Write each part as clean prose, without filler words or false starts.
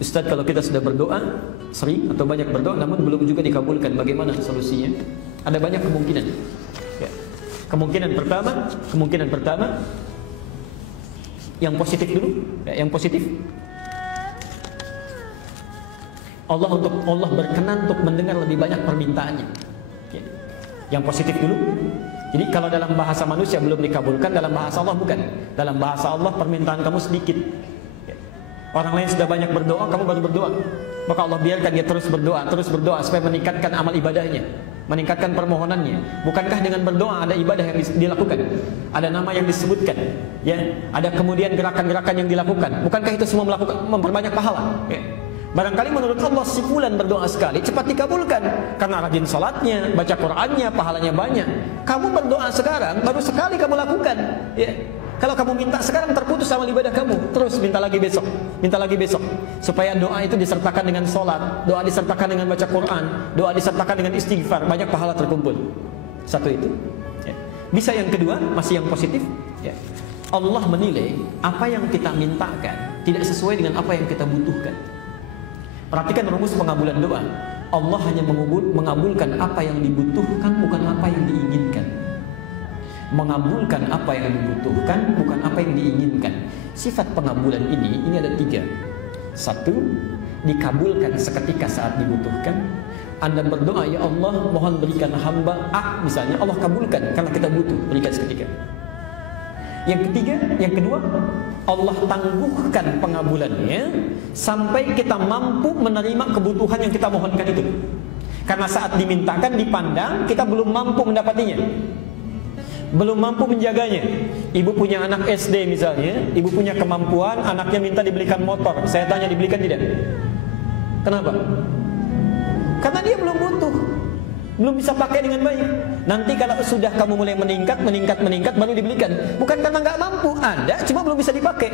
Ustaz, kalau kita sudah berdoa sering atau banyak berdoa namun belum juga dikabulkan, bagaimana solusinya? Ada banyak kemungkinan. Ya. Kemungkinan pertama yang positif dulu, ya, yang positif. Allah berkenan untuk mendengar lebih banyak permintaannya. Ya. Yang positif dulu. Jadi kalau dalam bahasa manusia belum dikabulkan, dalam bahasa Allah bukan. Dalam bahasa Allah permintaan kamu sedikit. Orang lain sudah banyak berdoa, kamu baru berdoa. Maka Allah biarkan dia terus berdoa supaya meningkatkan amal ibadahnya, meningkatkan permohonannya. Bukankah dengan berdoa ada ibadah yang dilakukan? Ada nama yang disebutkan, ya. Ada kemudian gerakan-gerakan yang dilakukan. Bukankah itu semua memperbanyak pahala? Ya. Barangkali menurut Allah si fulan berdoa sekali cepat dikabulkan karena rajin salatnya, baca Qur'annya, pahalanya banyak. Kamu berdoa sekarang baru sekali kamu lakukan, ya. Kalau kamu minta sekarang terputus amal ibadah kamu, terus minta lagi besok, supaya doa itu disertakan dengan sholat, doa disertakan dengan baca Quran, doa disertakan dengan istighfar, banyak pahala terkumpul. Satu itu. Ya. Bisa yang kedua, masih yang positif. Ya. Allah menilai apa yang kita mintakan tidak sesuai dengan apa yang kita butuhkan. Perhatikan rumus pengabulan doa. Allah hanya mengabulkan apa yang dibutuhkan, bukan apa yang diinginkan. Mengabulkan apa yang dibutuhkan, bukan apa yang diinginkan. Sifat pengabulan ini ada 3. 1, dikabulkan seketika saat dibutuhkan. Anda berdoa, ya Allah mohon berikan hamba A misalnya, Allah kabulkan karena kita butuh, berikan seketika. Yang kedua, Allah tangguhkan pengabulannya sampai kita mampu menerima kebutuhan yang kita mohonkan itu. Karena saat dimintakan, dipandang, kita belum mampu mendapatinya, belum mampu menjaganya. Ibu punya anak SD misalnya, ibu punya kemampuan, anaknya minta dibelikan motor. Saya tanya, dibelikan tidak? Kenapa? Karena dia belum butuh, belum bisa pakai dengan baik. Nanti kalau sudah kamu mulai meningkat baru dibelikan. Bukan karena nggak mampu, ada, cuma belum bisa dipakai.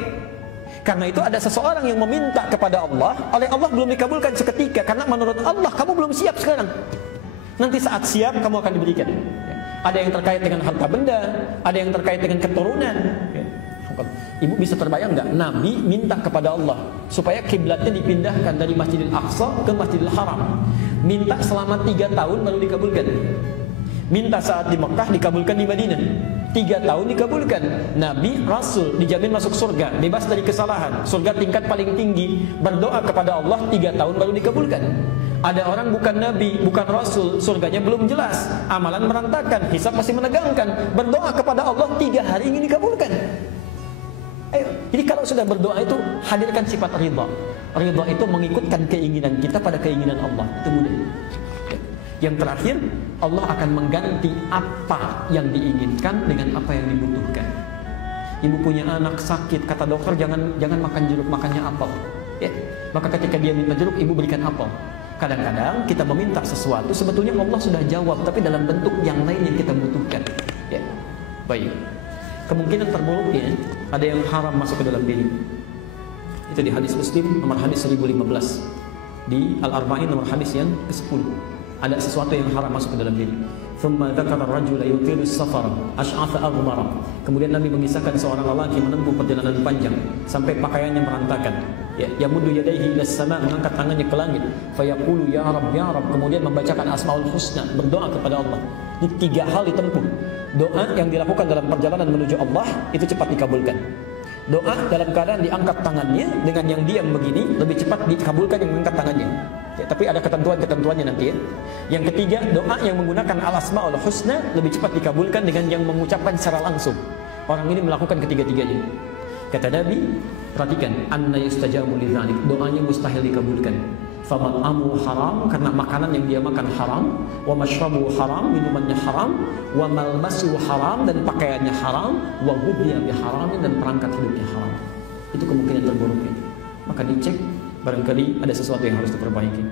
Karena itu ada seseorang yang meminta kepada Allah, oleh Allah belum dikabulkan seketika, karena menurut Allah kamu belum siap sekarang. Nanti saat siap kamu akan diberikan. Ada yang terkait dengan harta benda, ada yang terkait dengan keturunan. Ibu bisa terbayang nggak? Nabi minta kepada Allah supaya kiblatnya dipindahkan dari Masjidil Aqsa ke Masjidil Haram. Minta selama 3 tahun baru dikabulkan. Minta saat di Mekah, dikabulkan di Madinah. 3 tahun dikabulkan. Nabi, Rasul dijamin masuk surga, bebas dari kesalahan, surga tingkat paling tinggi. Berdoa kepada Allah 3 tahun baru dikabulkan. Ada orang bukan Nabi, bukan Rasul, surganya belum jelas, amalan merantakan, hisab masih menegangkan, berdoa kepada Allah 3 hari ingin dikabulkan. Ayo, jadi kalau sudah berdoa itu hadirkan sifat ridha. Ridha itu mengikutkan keinginan kita pada keinginan Allah. Itu mudah. Yang terakhir, Allah akan mengganti apa yang diinginkan dengan apa yang dibutuhkan. Ibu punya anak sakit, kata dokter jangan makan jeruk, makannya apel. Ya, maka ketika dia minta jeruk, ibu berikan apel. Kadang-kadang kita meminta sesuatu, sebetulnya Allah sudah jawab, tapi dalam bentuk yang lain yang kita butuhkan. Ya, baik. Kemungkinan terburuknya ada yang haram masuk ke dalam diri. Itu di hadis Muslim nomor hadis 1015, di Al-Arba'in nomor hadis yang ke-10. Ada sesuatu yang haram masuk ke dalam diri. Thumma dzakara ar-rajula yutilu as-safara ash'atha aghbara. Kemudian Nabi mengisahkan seorang lelaki menempuh perjalanan panjang sampai pakaiannya merantakan. Ya, yamuddu yadayhi ila as-sama', mengangkat tangannya ke langit. Fayaqulu ya Rabb ya Rabb, kemudian membacakan Asmaul Husna, berdoa kepada Allah. Ini 3 hal ditempuh. Doa yang dilakukan dalam perjalanan menuju Allah itu cepat dikabulkan. Doa dalam keadaan diangkat tangannya dengan yang diam begini lebih cepat dikabulkan yang mengangkat tangannya. Ya, tapi ada ketentuan-ketentuannya nanti ya. Yang ketiga, doa yang menggunakan al-asmaul husna lebih cepat dikabulkan dengan yang mengucapkan secara langsung. Orang ini melakukan ketiga-tiganya. Kata Nabi, perhatikan, anna yustajabu lidzalik, doanya mustahil dikabulkan. Famat'amu haram, karena makanan yang dia makan haram, wa mashrabu haram, minumannya haram, wa malbasu haram, dan pakaiannya haram, wa ghudhiya biharamin, dan perangkat hidupnya haram. Itu kemungkinan terburuknya. Maka dicek, barangkali ada sesuatu yang harus diperbaiki.